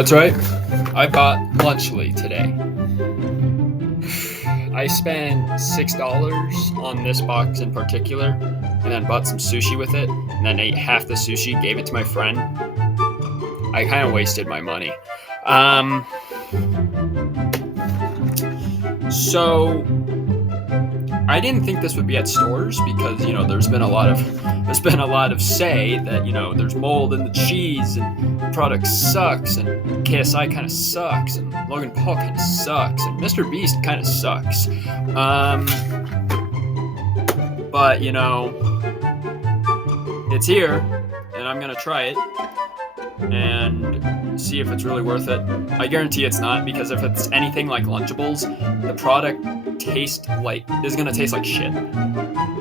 That's right. I bought Lunchly today. I spent $6 on this box in particular, and then bought some sushi with it, and then ate half the sushi, gave it to my friend. I kind of wasted my money. So I didn't think this would be at stores because there's been a lot of say that there's mold in the cheese and the product sucks and KSI kind of sucks and Logan Paul kind of sucks and Mr. Beast kind of sucks. But it's here and I'm gonna try it and see if it's really worth it. I guarantee it's not, because if it's anything like Lunchables, the product is gonna taste like shit.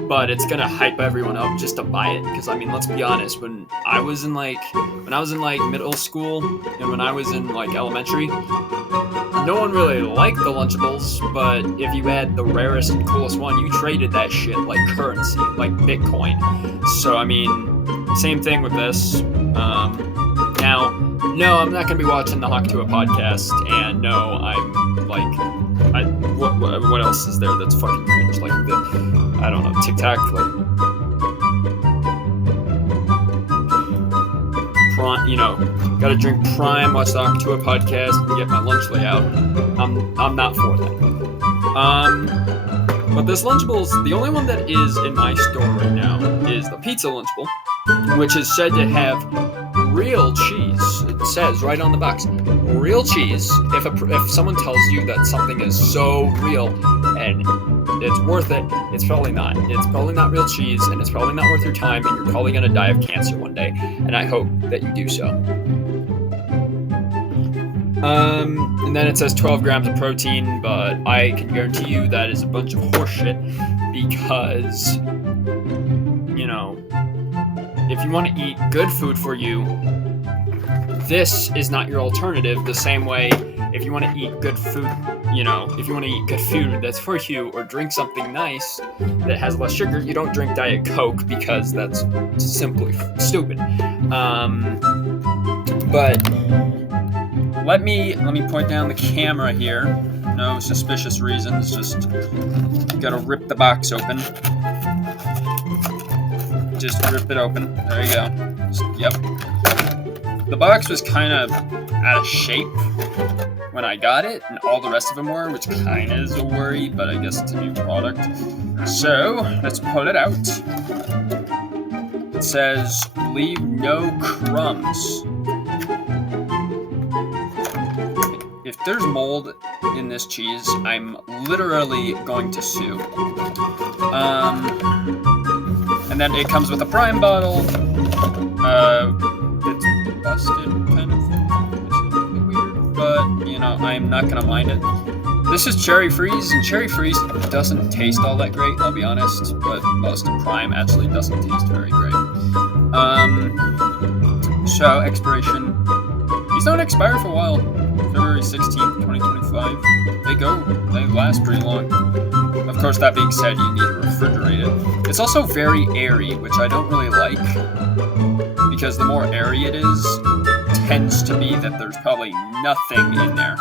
But it's gonna hype everyone up just to buy it. Because let's be honest, when I was in middle school and when I was in elementary, no one really liked the Lunchables. But if you had the rarest and coolest one, you traded that shit like currency, like Bitcoin. So same thing with this. Now, no, I'm not gonna be watching the Hawk2a podcast, and no, I'm what else is there that's fucking cringe? I don't know, TikTok, gotta drink Prime, watch the Hawk2a podcast, and get my lunch layout. I'm not for that. But this Lunchables, the only one that is in my store right now is the Pizza Lunchable, which is said to have real cheese. It says right on the box, real cheese. If someone tells you that something is so real and it's worth it, it's probably not. It's probably not real cheese, and it's probably not worth your time, and you're probably gonna die of cancer one day. And I hope that you do so. And then it says 12 grams of protein, but I can guarantee you that is a bunch of horseshit, because if you want to eat good food for you, this is not your alternative. The same way, if you want to eat good food, if you want to eat good food that's for you, or drink something nice that has less sugar, you don't drink Diet Coke, because that's simply stupid. But let me point down the camera here. No suspicious reasons. Just gotta rip the box open. Just rip it open. There you go. Yep. The box was kind of out of shape when I got it, and all the rest of them were, which kind of is a worry, but I guess it's a new product. So, let's pull it out. It says, leave no crumbs. If there's mold in this cheese, I'm literally going to sue. And then it comes with a Prime bottle. It's busted, kind of. It's a little bit weird, but I'm not gonna mind it. This is Cherry Freeze, and Cherry Freeze doesn't taste all that great, I'll be honest. But most of Prime actually doesn't taste very great. So expiration. These don't expire for a while. February 16th, 2025. They last pretty long. Of course, that being said, you need to refrigerate it. It's also very airy, which I don't really like, because the more airy it is, tends to be that there's probably nothing in there.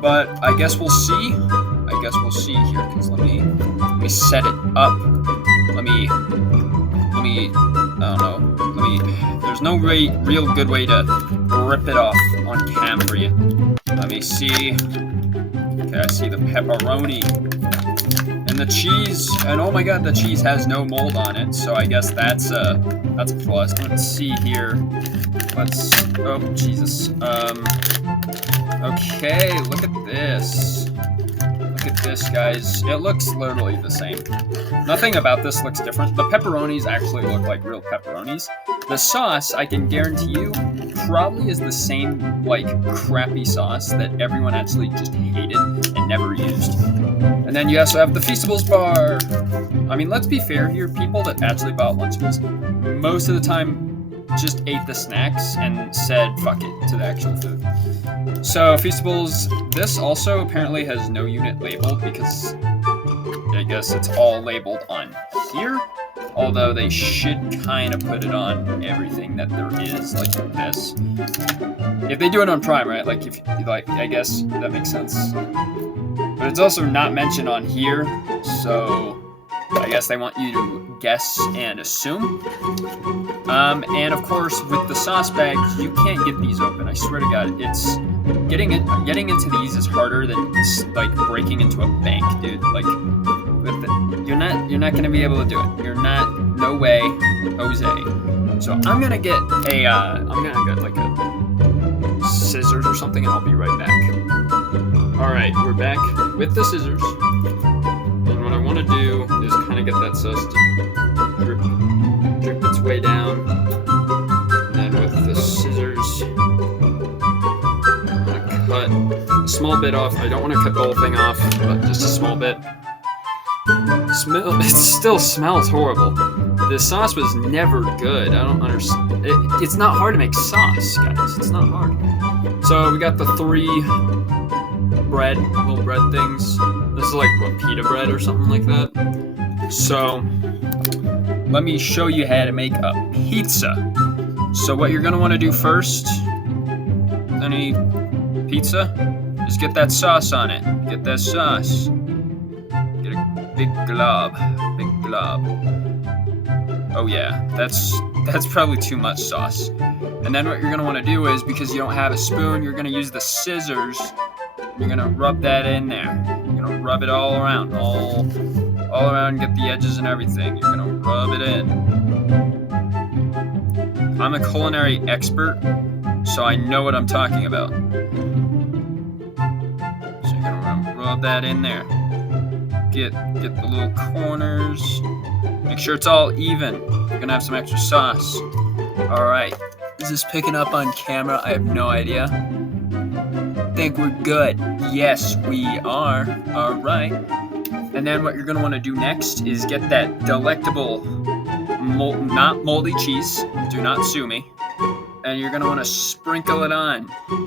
But I guess we'll see. Here, because let me set it up. There's no real good way to rip it off on camera yet. Let me see. Okay, I see the pepperoni and the cheese, and oh my god, the cheese has no mold on it, so I guess that's a plus. Let's see here. Oh Jesus. Okay, look at this. Look at this, guys. It looks literally the same. Nothing about this looks different. The pepperonis actually look like real pepperonis. The sauce, I can guarantee you, probably is the same, crappy sauce that everyone actually just hated and never used. And then you also have the Feastables bar. Let's be fair here. People that actually bought Lunchables, most of the time, just ate the snacks and said fuck it to the actual food. So Feastables, this also apparently has no unit labeled, because I guess it's all labeled on here. Although they should kind of put it on everything that there is, like this. If they do it on Prime, right? Like if like, I guess that makes sense. But it's also not mentioned on here, so I guess they want you to guess and assume. And of course, with the sauce bags, you can't get these open. I swear to God, it's getting into these is harder than like breaking into a bank, dude. Like, you're not gonna be able to do it. You're not. No way, Jose. So I'm gonna get like a scissors or something, and I'll be right back. All right, we're back with the scissors. And what I want to do is kind of get that sauce to drip its way down. And with the scissors, I'm going to cut a small bit off. I don't want to cut the whole thing off, but just a small bit. It still smells horrible. This sauce was never good. I don't understand. It's not hard to make sauce, guys. It's not hard. So we got the 3 little bread things. This is like what, pita bread or something like that. So let me show you how to make a pizza. So what you're gonna want to do first, any pizza, is get that sauce on it. Get that sauce. Get a big glob. Oh yeah, that's probably too much sauce. And then what you're gonna want to do is, because you don't have a spoon, you're gonna use the scissors. You're gonna rub that in there. You're gonna rub it all around, all around, get the edges and everything. You're gonna rub it in. I'm a culinary expert, so I know what I'm talking about. So you're gonna rub that in there. Get the little corners. Make sure it's all even. You're gonna have some extra sauce. All right. Is this picking up on camera? I have no idea. Think we're good. Yes, we are. All right. And then what you're going to want to do next is get that delectable, not moldy cheese. Do not sue me. And you're going to want to sprinkle it on. You're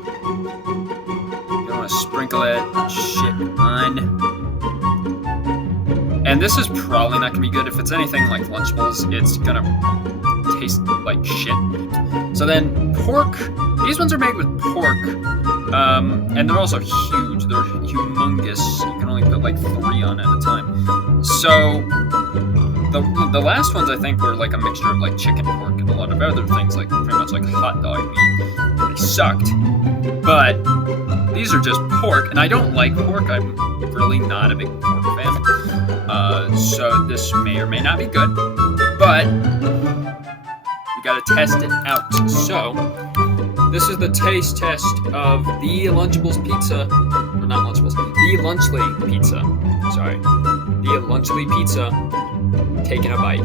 going to want to sprinkle that shit on. And this is probably not going to be good. If it's anything like Lunchables, it's going to taste like shit. So then pork. These ones are made with pork. And they're also huge. They're humongous. You can only put like 3 on at a time. So the last ones I think were like a mixture of like chicken, pork, and a lot of other things, like pretty much like hot dog meat. They sucked. But these are just pork, and I don't like pork. I'm really not a big pork fan. So this may or may not be good, but you gotta test it out. So this is the taste test of the Lunchables pizza, or not Lunchables, the Lunchly pizza. Sorry, the Lunchly pizza. Taking a bite.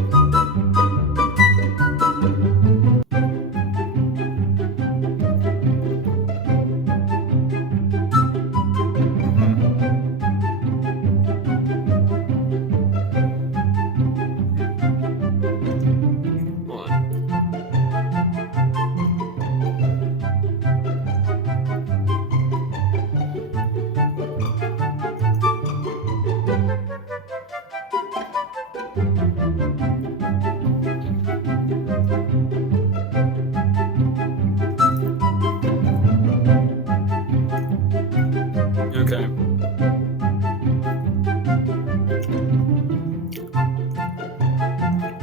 Okay.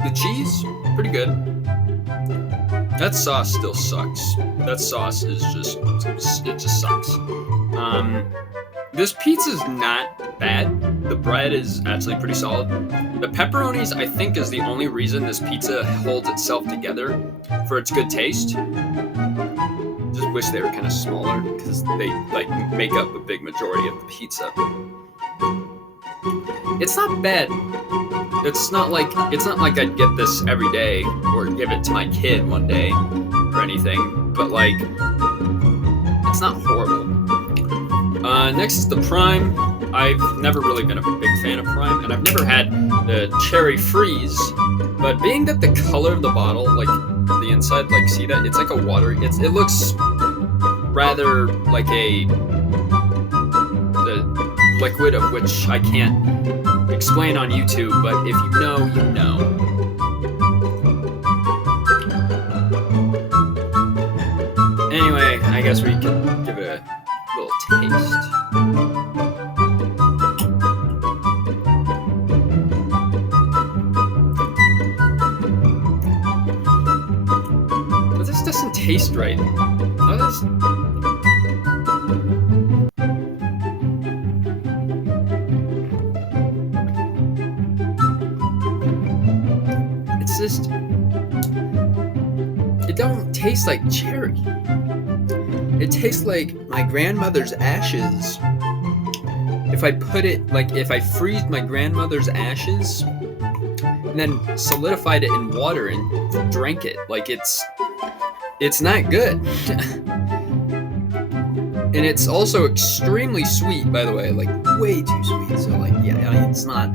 The cheese, pretty good. That sauce still sucks. That sauce is it just sucks. This pizza's not bad. The bread is actually pretty solid. The pepperonis, I think, is the only reason this pizza holds itself together for its good taste. Just wish they were kind of smaller because they like make up a big majority of the pizza. It's not bad. It's not like I'd get this every day or give it to my kid one day or anything, but like it's not horrible. Next is the Prime. I've never really been a big fan of Prime, and I've never had the Cherry Freeze. But being that the color of the bottle, like the inside, like see that it's like a water. It looks rather like the liquid of which I can't explain on YouTube. But if you know, you know. guess we can give it a little taste. But this doesn't taste right. No, this... It's just... It don't taste like cherry. It tastes like my grandmother's ashes. If I put it, like, if I freeze my grandmother's ashes and then solidified it in water and drank it, like, it's not good. And it's also extremely sweet, by the way, like, way too sweet. So, like, yeah, I mean, it's not,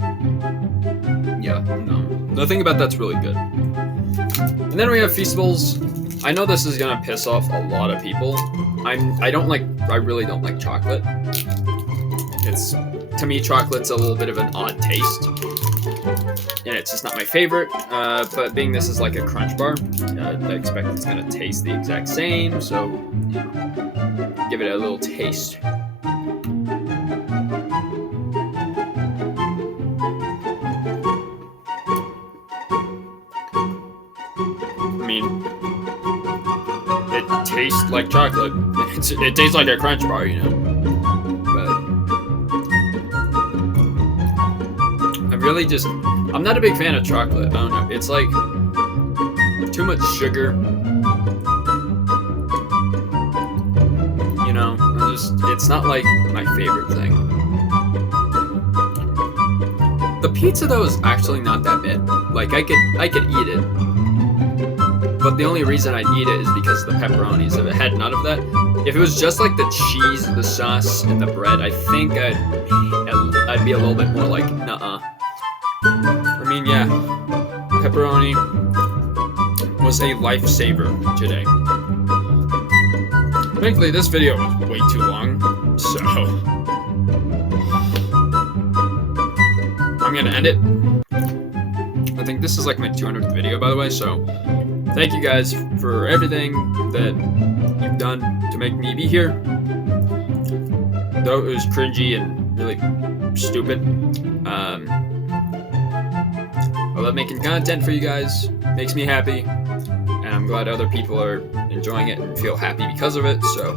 yeah, no, nothing about that's really good. And then we have Feastables. I know this is gonna piss off a lot of people. I really don't like chocolate. To me, chocolate's a little bit of an odd taste. And it's just not my favorite, but being this is like a Crunch Bar, I expect it's gonna taste the exact same, so, you know, give it a little taste. I mean, it tastes like chocolate. It tastes like a Crunch Bar, you know. But I'm not a big fan of chocolate. I don't know. It's like too much sugar. You know, it's not like my favorite thing. The pizza though is actually not that bad. Like I could eat it. But the only reason I'd eat it is because of the pepperonis. If it had none of that, if it was just like the cheese, the sauce, and the bread, I think I'd be a little bit more like, nuh-uh. I mean, yeah, pepperoni was a lifesaver today. Thankfully, this video was way too long, so I'm gonna end it. I think this is like my 200th video, by the way, so thank you guys for everything that you've done to make me be here. Though it was cringy and really stupid. I love making content for you guys. Makes me happy. And I'm glad other people are enjoying it and feel happy because of it, so.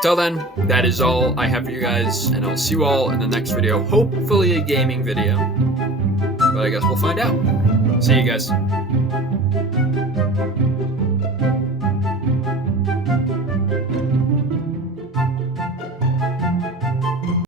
Till then, that is all I have for you guys, and I'll see you all in the next video. Hopefully a gaming video. But I guess we'll find out. See you guys.